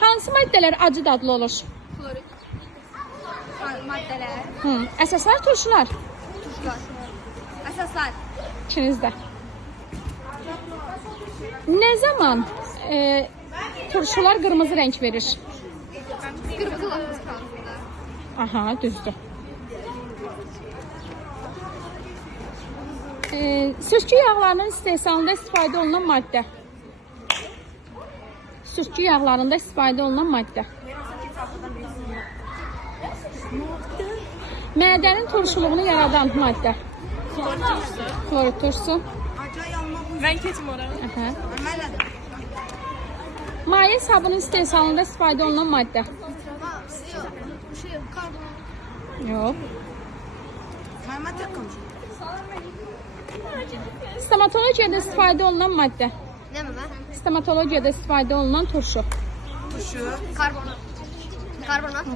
Hansı maddələr acı dadlı olur? Klorid. Maddeler. Əsaslar, turşular. Tuşlar. Əsaslar. İkinizdə. Nə zaman turşular qırmızı rəng verir? Kırmızı lakmus kağıdında. Aha, düzdür. Sürtkü yağlarının istehsalında istifadə olunan maddə. Sürtkü yağlarında istifadə olunan maddə. Mədənin turşuluğunu yaradan maddə. Klorid turşusu. Ben keçim oraya. Aha. Maye sabunun istehsalında istifadə olunan maddə. Karbon. Yox. Stomatologiyada istifadə olunan maddə. Ne mi? Stomatologiyada istifadə olunan turşu. Karbonat. Karbonat.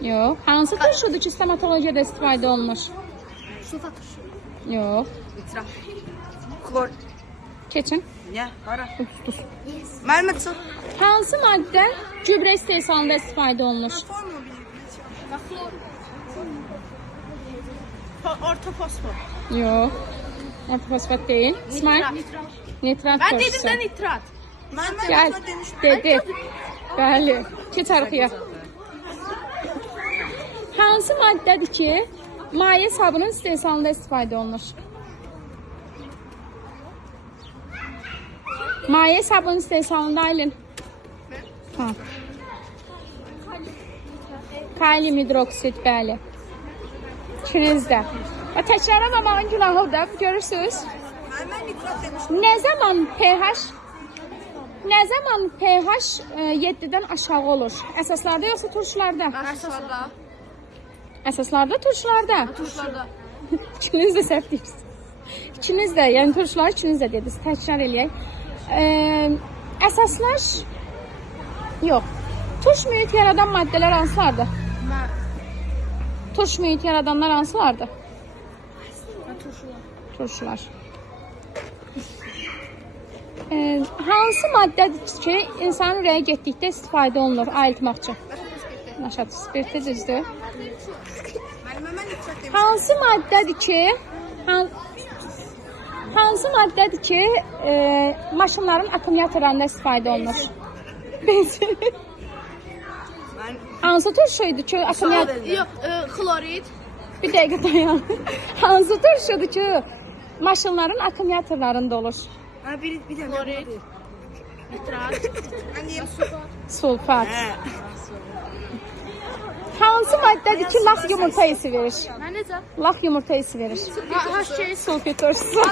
Yox. Hansı turşudur ki, stomatologiyada istifadə olunur? Sulfat tuşu. Yox. Klor. Keçin. Ya, para. Tuz. Məlumət çox. Hansı maddə gübrə istehsalında istifadə olunur? Klor. Ortofosfor. Yox. Ortofosfat deyil. İsmail? Nitrat Ben dedim turşusu. de nitrat. Gəl. Dedi. Bəli. Keç arxaya. Hansı maddədir ki, maye sabunun istehsalında istifadə olunur? Maye sabunun istehsalında Aylin. Ha. Kalium hidroksid, bəli. İkinizdə. Və təkrarlamamağın günahıdır, görürsünüz. Nə zaman pH 7-dən aşağı olur? Əsaslarda yoxsa turşularda? Əsaslarda. Əsaslarda, turşularda. Tuşlarda. İkiniz də səhv deyirsiniz. İkiniz də, yəni turşular ikiniz də dediniz. Təkrar eləyək. Əsaslar yox. Turş mühit yaradan maddələr hansılardır? Turş mühit yaradanlar hansılardır? Turşular. Hansı maddədir ki, insanın ürəyə getdikdə istifadə olunur, ayıltmaq üçün? Naşat spirti düzdür. Hansı maddədir ki, maşınların akkumulyatorlarında istifadə olunur? Benzin. Hansı turşuydu ki, akkumulyator... Yok, klorid. Bir dəqiqə dayan. Hansı turşudur ki, maşınların akkumulyatorlarında olur? Bir Klorid. Nitrat. Sulfat. Hansı maddədir ki, laf yumurta isi verir? Ben necə? Laf yumurta isi verir. Ha şey. Sulfit turşusu.